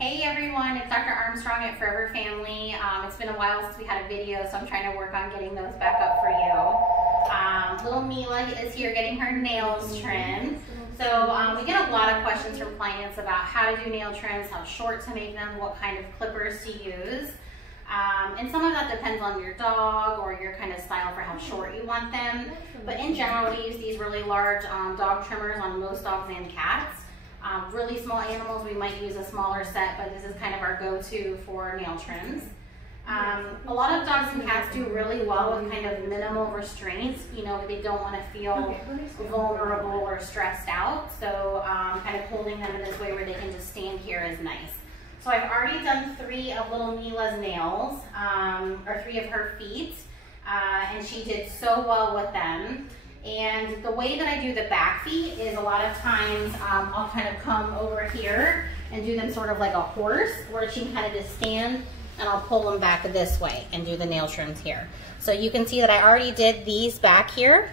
Hey everyone, it's Dr. Armstrong at Forever Family. It's been a while since we had a video, so I'm trying to work on getting those back up for you. Little Mila is here getting her nails trimmed. So we get a lot of questions from clients about how to do nail trims, how short to make them, what kind of clippers to use. And some of that depends on your dog or your kind of style for how short you want them. But in general, we use these really large dog trimmers on most dogs and cats. Really small animals, we might use a smaller set, but this is kind of our go-to for nail trims. A lot of dogs and cats do really well with kind of minimal restraints. You know, they don't want to feel vulnerable or stressed out. So kind of holding them in this way where they can just stand here is nice. So I've already done 3 of little Mila's nails, or 3 of her feet, and she did so well with them. And the way that I do the back feet is a lot of times I'll kind of come over here and do them sort of like a horse, where she can kind of just stand, and I'll pull them back this way and do the nail trims here. So you can see that I already did these back here.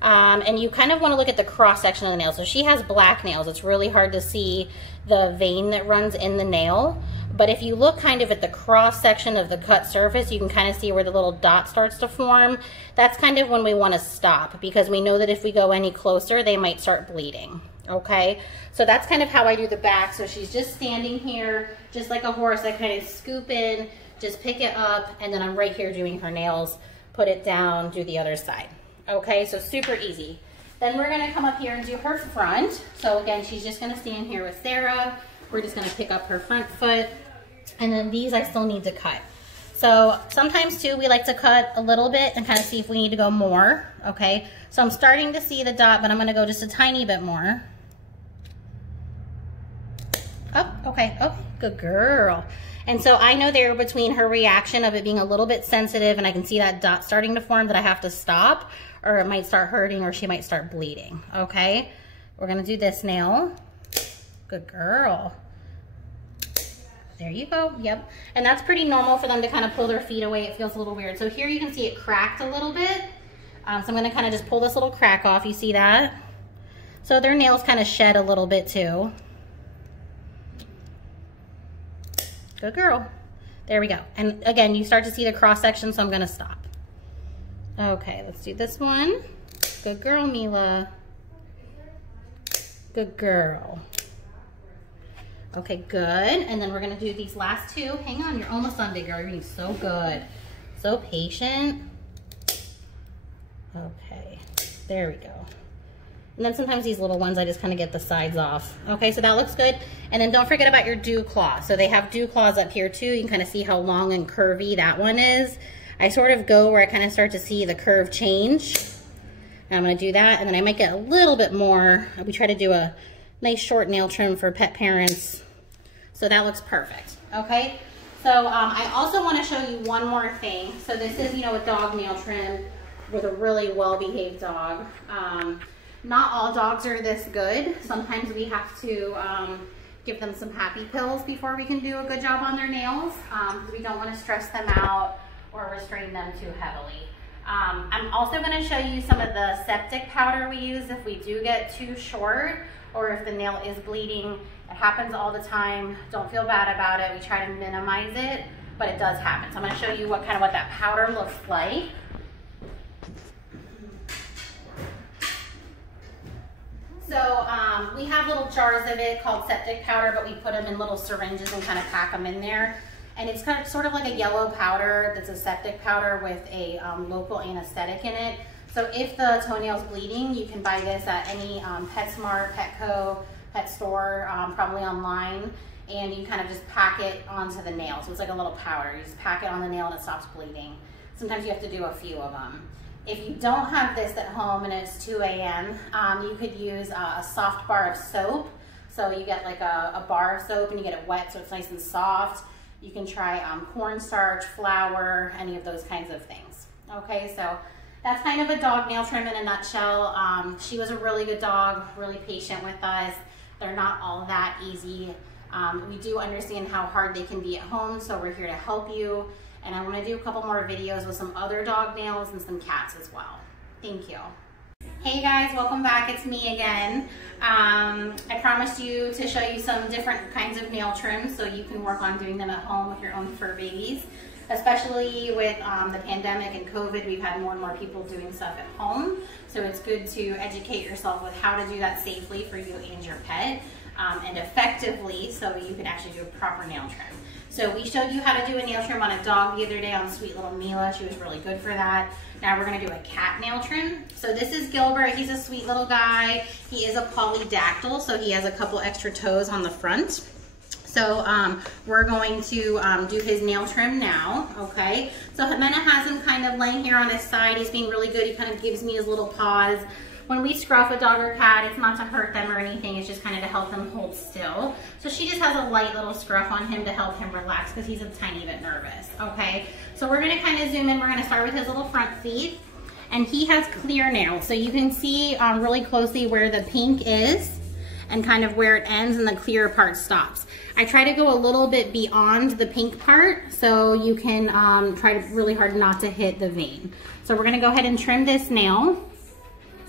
And you kind of want to look at the cross section of the nail. So she has black nails. It's really hard to see the vein that runs in the nail. But if you look kind of at the cross section of the cut surface, you can kind of see where the little dot starts to form. That's kind of when we want to stop, because we know that if we go any closer, they might start bleeding. Okay, so that's kind of how I do the back. So she's just standing here, just like a horse. I kind of scoop in, just pick it up, and then I'm right here doing her nails, put it down, do the other side. Okay, so super easy. Then we're gonna come up here and do her front. So again, she's just gonna stand here with Sarah. We're just gonna pick up her front foot. And then these I still need to cut. So sometimes too, we like to cut a little bit and kind of see if we need to go more, okay? So I'm starting to see the dot, but I'm gonna go just a tiny bit more. Oh, okay, oh, good girl. And so I know there between her reaction of it being a little bit sensitive and I can see that dot starting to form that I have to stop, or it might start hurting, or she might start bleeding, okay? We're gonna do this nail. Good girl. There you go, yep. And that's pretty normal for them to kind of pull their feet away. It feels a little weird. So here you can see it cracked a little bit. So I'm gonna kind of just pull this little crack off. You see that? So their nails kind of shed a little bit too. Good girl. There we go. And again, you start to see the cross section, so I'm gonna stop. Okay, let's do this one. Good girl, Mila. Good girl. Okay, good. And then we're gonna do these last 2. Hang on, you're almost done, big girl. You're being so good. So patient. Okay, there we go. And then sometimes these little ones, I just kind of get the sides off. Okay, so that looks good. And then don't forget about your dew claw. So they have dew claws up here too. You can kind of see how long and curvy that one is. I sort of go where I kind of start to see the curve change. And I'm gonna do that, and then I might get a little bit more. We try to do a nice short nail trim for pet parents. So that looks perfect, okay? So I also wanna show you one more thing. So this is, you know, a dog nail trim with a really well-behaved dog. Not all dogs are this good. Sometimes we have to give them some happy pills before we can do a good job on their nails, because we don't wanna stress them out or restrain them too heavily. I'm also gonna show you some of the septic powder we use if we do get too short, or if the nail is bleeding. It happens all the time. Don't feel bad about it. We try to minimize it, but it does happen. So I'm gonna show you what that powder looks like. So we have little jars of it called septic powder, but we put them in little syringes and kind of pack them in there. And it's kind of sort of like a yellow powder that's a septic powder with a local anesthetic in it. So if the toenail's bleeding, you can buy this at any PetSmart, Petco, pet store, probably online, and you kind of just pack it onto the nail. So it's like a little powder. You just pack it on the nail and it stops bleeding. Sometimes you have to do a few of them. If you don't have this at home and it's 2 a.m., you could use a soft bar of soap. So you get like a bar of soap and you get it wet so it's nice and soft. You can try cornstarch, flour, any of those kinds of things. Okay, so that's kind of a dog nail trim in a nutshell. She was a really good dog, really patient with us. They're not all that easy. We do understand how hard they can be at home, so we're here to help you. And I want to do a couple more videos with some other dog nails and some cats as well. Thank you. Hey guys, welcome back. It's me again. I promised you to show you some different kinds of nail trims so you can work on doing them at home with your own fur babies. Especially with the pandemic and COVID, we've had more and more people doing stuff at home. So it's good to educate yourself with how to do that safely for you and your pet and effectively so you can actually do a proper nail trim. So we showed you how to do a nail trim on a dog the other day on sweet little Mila. She was really good for that. Now we're gonna do a cat nail trim. So this is Gilbert. He's a sweet little guy. He is a polydactyl, so he has a couple extra toes on the front. So we're going to do his nail trim now, okay? So Jimena has him kind of laying here on his side. He's being really good. He kind of gives me his little paws. When we scruff a dog or cat, it's not to hurt them or anything. It's just kind of to help them hold still. So she just has a light little scruff on him to help him relax because he's a tiny bit nervous, okay? So we're gonna kind of zoom in. We're gonna start with his little front feet. And he has clear nails. So you can see really closely where the pink is and kind of where it ends and the clear part stops. I try to go a little bit beyond the pink part so you can try really hard not to hit the vein. So we're gonna go ahead and trim this nail.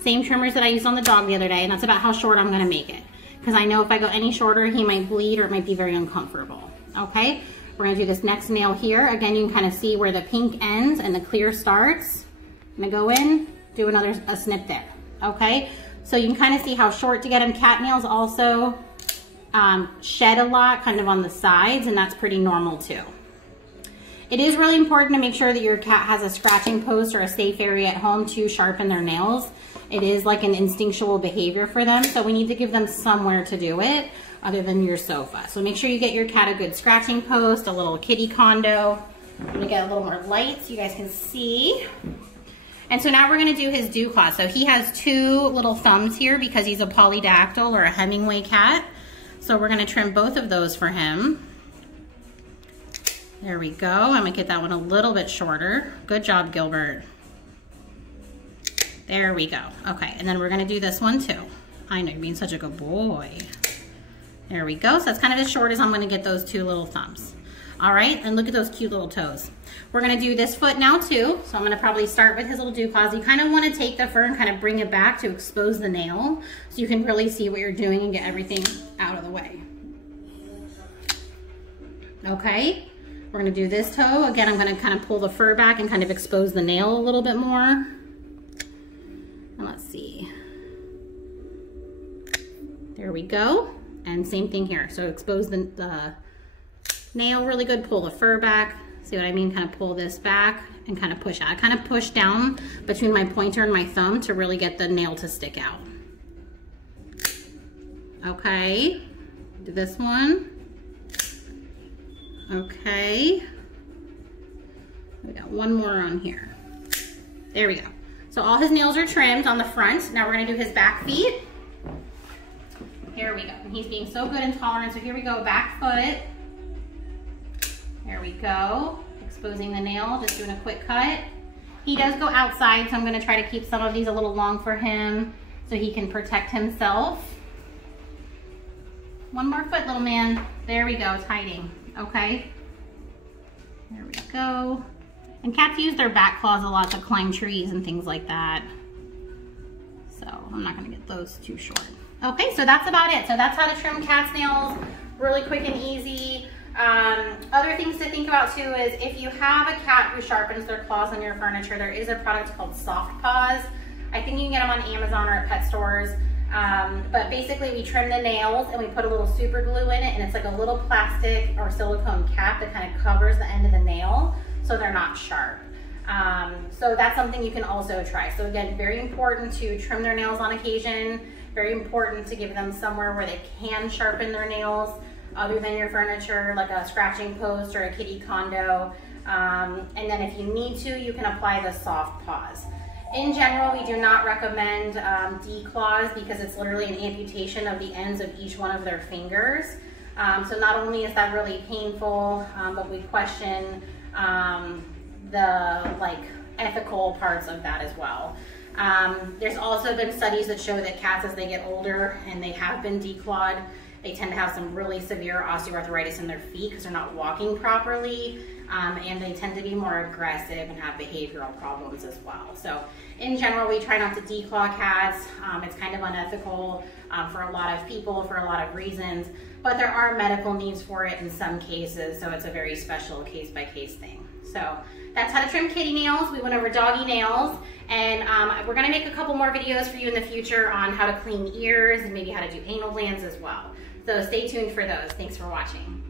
Same trimmers that I used on the dog the other day, and that's about how short I'm gonna make it. Because I know if I go any shorter, he might bleed or it might be very uncomfortable, okay? We're gonna do this next nail here. Again, you can kind of see where the pink ends and the clear starts. I'm gonna go in, do a snip there, okay? So you can kind of see how short to get them. Cat nails also shed a lot kind of on the sides, and that's pretty normal too. It is really important to make sure that your cat has a scratching post or a safe area at home to sharpen their nails. It is like an instinctual behavior for them, so we need to give them somewhere to do it other than your sofa. So make sure you get your cat a good scratching post, a little kitty condo. I'm gonna get a little more light so you guys can see. And so now we're gonna do his dew claw. So he has two little thumbs here because he's a polydactyl or a Hemingway cat. So we're gonna trim both of those for him. There we go. I'm gonna get that one a little bit shorter. Good job, Gilbert. There we go. Okay, and then we're gonna do this one too. I know, you're being such a good boy. There we go. So that's kind of as short as I'm gonna get those two little thumbs. All right, and look at those cute little toes. We're gonna do this foot now too. So I'm gonna probably start with his little dew claws. You kind of wanna take the fur and kind of bring it back to expose the nail so you can really see what you're doing and get everything out of the way. Okay, we're gonna do this toe. Again, I'm gonna kind of pull the fur back and kind of expose the nail a little bit more. And let's see. There we go. And same thing here. So expose the nail really good, pull the fur back. See what I mean? Kind of pull this back and kind of push out. I kind of push down between my pointer and my thumb to really get the nail to stick out. Okay, do this one. Okay. We got one more on here. There we go. So all his nails are trimmed on the front. Now we're gonna do his back feet. Here we go. And he's being so good and tolerant. So here we go, back foot. There we go. Exposing the nail, just doing a quick cut. He does go outside, so I'm gonna try to keep some of these a little long for him so he can protect himself. One more foot, little man. There we go, it's hiding, okay? There we go. And cats use their back claws a lot to climb trees and things like that. So I'm not gonna get those too short. Okay, so that's about it. So that's how to trim cat's nails, really quick and easy. Other things to think about too is if you have a cat who sharpens their claws on your furniture, there is a product called Soft Paws. I think you can get them on Amazon or at pet stores. But basically we trim the nails and we put a little super glue in it, and it's like a little plastic or silicone cap that kind of covers the end of the nail so they're not sharp. So that's something you can also try. So again, very important to trim their nails on occasion, very important to give them somewhere where they can sharpen their nails other than your furniture, like a scratching post or a kitty condo. And then if you need to, you can apply the Soft Paws. In general, we do not recommend declaws because it's literally an amputation of the ends of each one of their fingers. So not only is that really painful, but we question the ethical parts of that as well. There's also been studies that show that cats, as they get older and they have been declawed, They tend to have some really severe osteoarthritis in their feet because they're not walking properly, and they tend to be more aggressive and have behavioral problems as well. So in general, we try not to declaw cats. It's kind of unethical for a lot of people for a lot of reasons, but there are medical needs for it in some cases, so it's a very special case-by-case thing. So that's how to trim kitty nails. We went over doggy nails, and we're gonna make a couple more videos for you in the future on how to clean ears and maybe how to do anal glands as well. So stay tuned for those. Thanks for watching.